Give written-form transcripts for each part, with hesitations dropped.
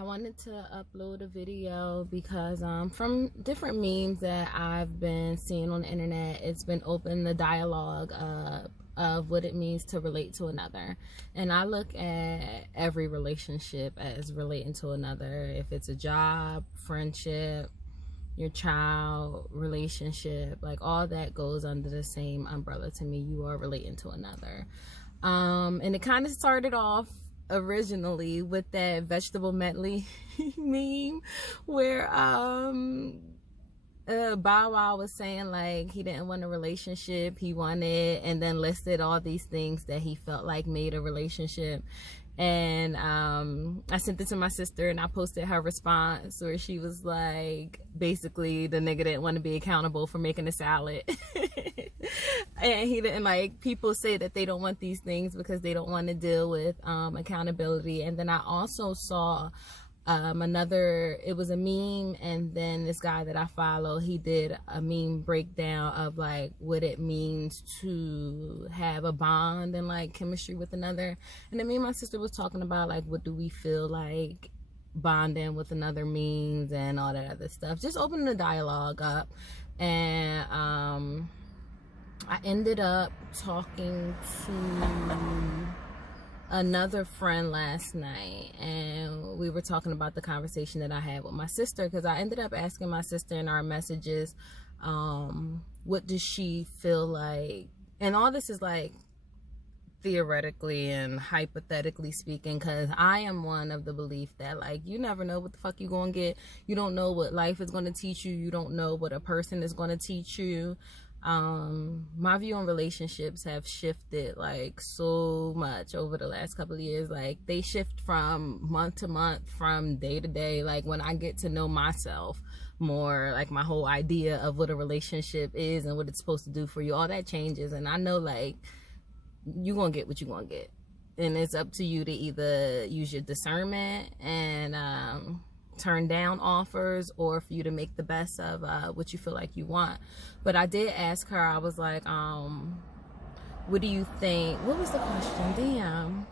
I wanted to upload a video because from different memes that I've been seeing on the internet, it's been open the dialogue of what it means to relate to another. And I look at every relationship as relating to another. If it's a job, friendship, your child, relationship, like all that goes under the same umbrella to me. You are relating to another. And it kind of started off originally with that vegetable medley meme where Bow Wow was saying like he didn't want a relationship, he wanted, and then listed all these things that he felt like made a relationship. And I sent it to my sister and I posted her response where she was like, basically the nigga didn't want to be accountable for making a salad. And he didn't, like, people say that they don't want these things because they don't want to deal with accountability. And then I also saw another, it was a meme, and then this guy that I follow, he did a meme breakdown of like what it means to have a bond and like chemistry with another. And then me and my sister was talking about like, what do we feel like bonding with another means and all that other stuff, just opening the dialogue up. And I ended up talking to another friend last night, and we were talking about the conversation that I had with my sister, because I ended up asking my sister in our messages, what does she feel like, and all this is like theoretically and hypothetically speaking, because I am one of the belief that like you never know what the fuck you're gonna get. You don't know what life is gonna teach you. You don't know what a person is gonna teach you. My view on relationships have shifted like so much over the last couple of years. Like they shift from month to month, from day to day. Like when I get to know myself more, like my whole idea of what a relationship is and what it's supposed to do for you, all that changes. And I know like you gonna get what you gonna get, and it's up to you to either use your discernment and turn down offers, or for you to make the best of what you feel like you want. But I did ask her, I was like, what do you think? What was the question? Damn.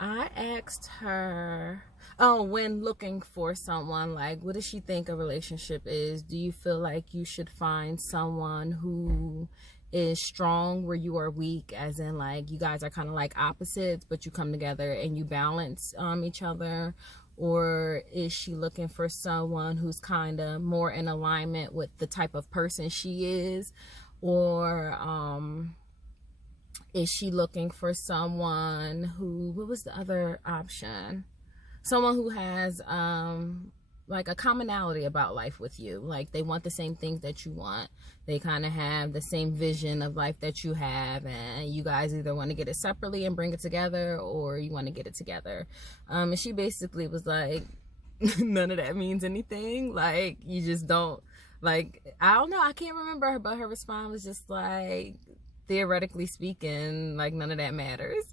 I asked her, when looking for someone, like, what does she think a relationship is? Do you feel like you should find someone who is strong where you are weak, as in like you guys are kind of like opposites, but you come together and you balance each other? Or is she looking for someone who's kind of more in alignment with the type of person she is? Or is she looking for someone who, what was the other option? Someone who has like a commonality about life with you. Like they want the same things that you want. They kind of have the same vision of life that you have, and you guys either want to get it separately and bring it together, or you want to get it together. And she basically was like, none of that means anything. Like you just don't, like, I don't know, I can't remember, but her response was just like, theoretically speaking, like none of that matters.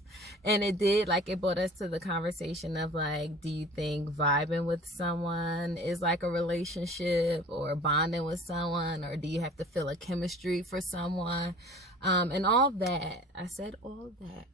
And it did, like, it brought us to the conversation of like, do you think vibing with someone is like a relationship, or bonding with someone, or do you have to feel a chemistry for someone? And all that, I said all that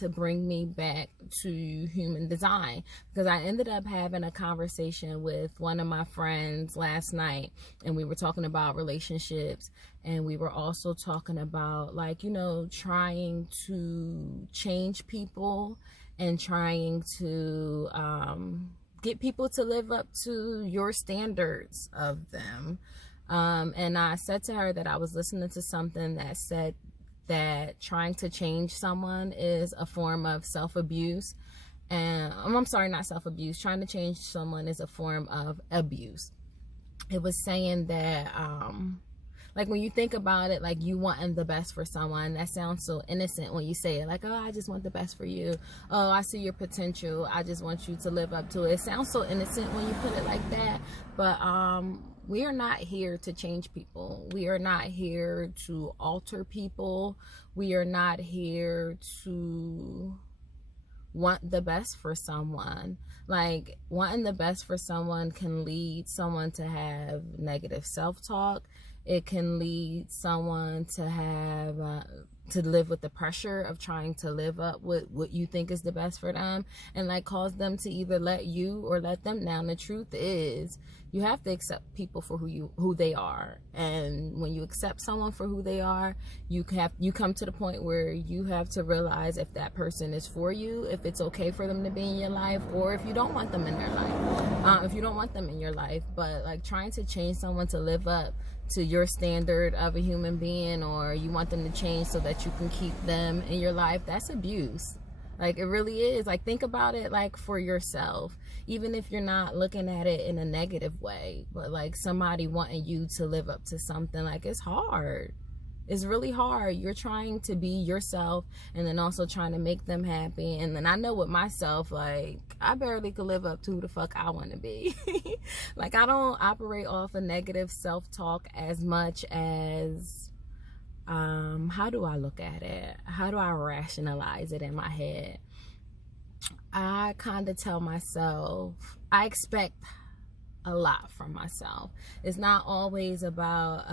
to bring me back to human design, because I ended up having a conversation with one of my friends last night, and we were talking about relationships, and we were also talking about, like, you know, trying to change people and trying to get people to live up to your standards of them. And I said to her that I was listening to something that said that trying to change someone is a form of self-abuse. And I'm sorry, not self-abuse. Trying to change someone is a form of abuse. It was saying that like when you think about it, like you wanting the best for someone, that sounds so innocent when you say it, like, oh, I just want the best for you. Oh, I see your potential. I just want you to live up to it. It sounds so innocent when you put it like that. But we are not here to change people. We are not here to alter people. We are not here to want the best for someone. Like, wanting the best for someone can lead someone to have negative self-talk. It can lead someone to have to live with the pressure of trying to live up with what you think is the best for them, and like cause them to either let you or let them down. The truth is, you have to accept people for who they are, and when you accept someone for who they are, you come to the point where you have to realize if that person is for you, if it's okay for them to be in your life, or if you don't want them in their life, if you don't want them in your life. But like trying to change someone to live up to your standard of a human being, or you want them to change so that you can keep them in your life, that's abuse. Like, it really is. Like, think about it like for yourself, even if you're not looking at it in a negative way, but like somebody wanting you to live up to something, like, it's hard. It's really hard. You're trying to be yourself and then also trying to make them happy. And then I know with myself, like, I barely could live up to who the fuck I want to be. Like, I don't operate off a negative self-talk as much as, how do I look at it? How do I rationalize it in my head? I kind of tell myself, I expect a lot from myself. It's not always about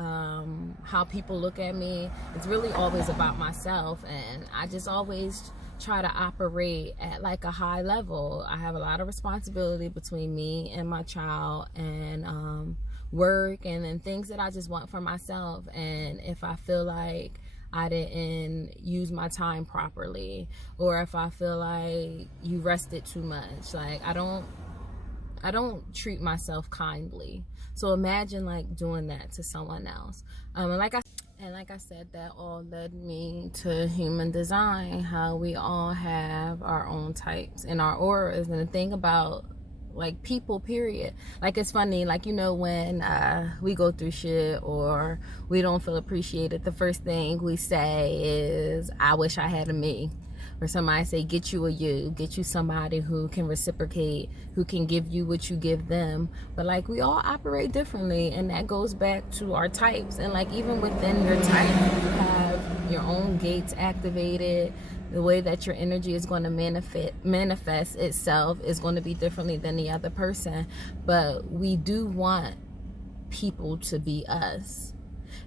how people look at me. It's really always about myself, and I just always try to operate at like a high level. I have a lot of responsibility between me and my child, and work, and then things that I just want for myself. And if I feel like I didn't use my time properly, or if I feel like you rested too much, like I don't treat myself kindly. So imagine like doing that to someone else. And like I said, that all led me to human design, how we all have our own types and our auras. And the thing about like people, period, like it's funny, like, you know, when we go through shit or we don't feel appreciated, the first thing we say is, I wish I had a me. Or somebody say, get you a you, get you somebody who can reciprocate, who can give you what you give them. But like, we all operate differently, and that goes back to our types. And like, even within your type, you have your own gates activated. The way that your energy is going to manifest itself is going to be differently than the other person. But we do want people to be us.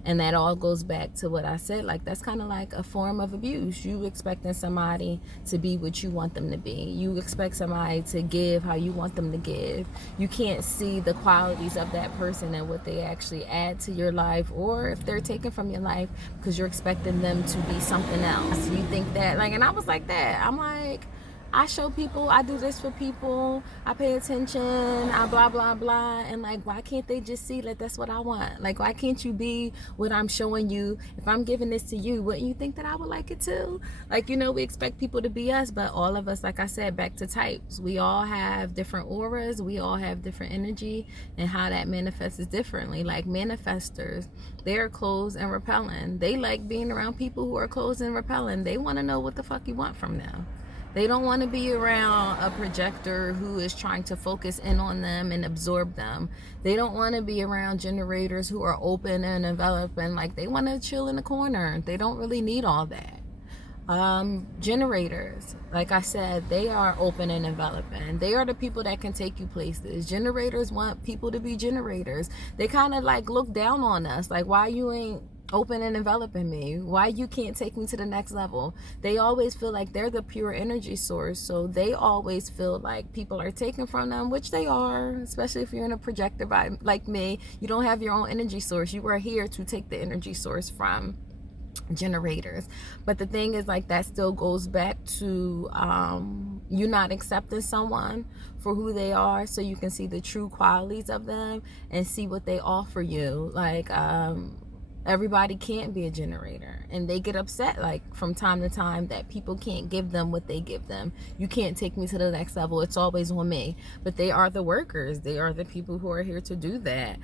And that all goes back to what I said. Like, that's kind of like a form of abuse. You expecting somebody to be what you want them to be. You expect somebody to give how you want them to give. You can't see the qualities of that person and what they actually add to your life, or if they're taken from your life, because you're expecting them to be something else. You think that, like, and I was like that. I'm like, I show people, I do this for people, I pay attention, I blah, blah, blah. And like, why can't they just see that that's what I want? Like, why can't you be what I'm showing you? If I'm giving this to you, wouldn't you think that I would like it too? Like, you know, we expect people to be us, but all of us, like I said, back to types, we all have different auras, we all have different energy, and how that manifests is differently. Like, manifestors, they are closed and repelling. They like being around people who are closed and repelling. They want to know what the fuck you want from them. They don't want to be around a projector who is trying to focus in on them and absorb them. They don't want to be around generators who are open and enveloping. Like, they want to chill in the corner. They don't really need all that. Generators, like I said, they are open and enveloping. They are the people that can take you places. Generators want people to be generators. They kind of like look down on us. Like, why you ain't open and enveloping me? Why you can't take me to the next level? They always feel like they're the pure energy source, so they always feel like people are taken from them, which they are, especially if you're in a projector like me. You don't have your own energy source. You are here to take the energy source from generators. But the thing is, like, that still goes back to you not accepting someone for who they are, so you can see the true qualities of them and see what they offer you. Like, everybody can't be a generator, and they get upset like from time to time that people can't give them what they give them. You can't take me to the next level, it's always on me. But they are the workers, they are the people who are here to do that.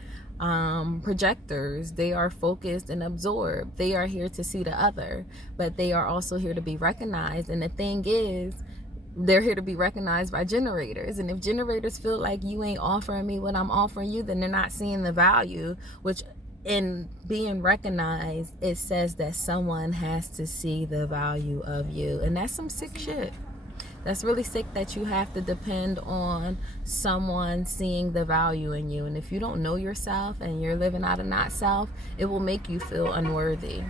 Projectors, they are focused and absorbed. They are here to see the other, but they are also here to be recognized. And the thing is, they're here to be recognized by generators. And if generators feel like you ain't offering me what I'm offering you, then they're not seeing the value, which in being recognized, it says that someone has to see the value of you. And that's some sick shit. That's really sick that you have to depend on someone seeing the value in you. And if you don't know yourself and you're living out of not self, it will make you feel unworthy.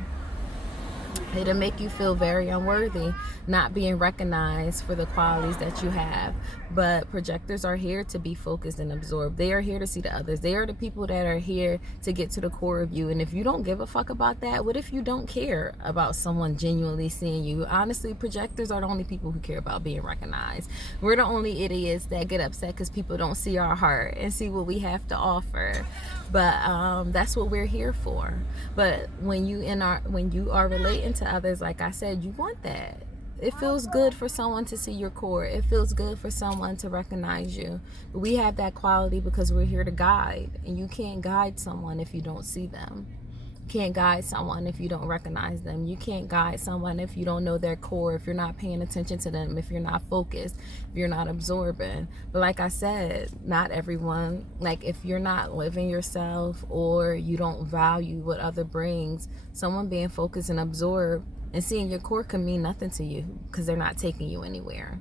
It'll make you feel very unworthy, not being recognized for the qualities that you have. But projectors are here to be focused and absorbed. They are here to see the others. They are the people that are here to get to the core of you. And if you don't give a fuck about that, what if you don't care about someone genuinely seeing you? Honestly, projectors are the only people who care about being recognized. We're the only idiots that get upset because people don't see our heart and see what we have to offer. But that's what we're here for. But when you are relating to others, like I said, you want that. It feels good for someone to see your core. It feels good for someone to recognize you. But we have that quality because we're here to guide, and you can't guide someone if you don't see them. You can't guide someone if you don't recognize them. You can't guide someone if you don't know their core, if you're not paying attention to them, if you're not focused, if you're not absorbing. But like I said, not everyone, like if you're not living yourself or you don't value what other brings, someone being focused and absorbed and seeing your core can mean nothing to you because they're not taking you anywhere.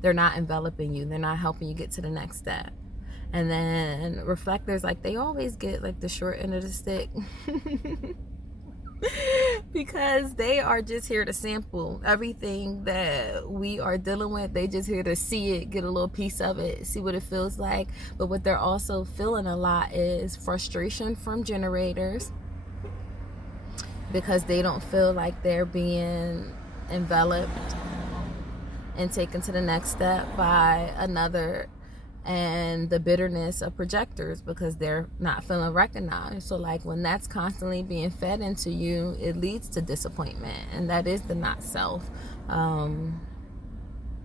They're not enveloping you. They're not helping you get to the next step. And then reflectors, like they always get like the short end of the stick because they are just here to sample everything that we are dealing with. They just here to see it, get a little piece of it, see what it feels like. But what they're also feeling a lot is frustration from generators because they don't feel like they're being enveloped and taken to the next step by another, and the bitterness of projectors because they're not feeling recognized. So like when that's constantly being fed into you, it leads to disappointment, and that is the not self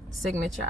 signature.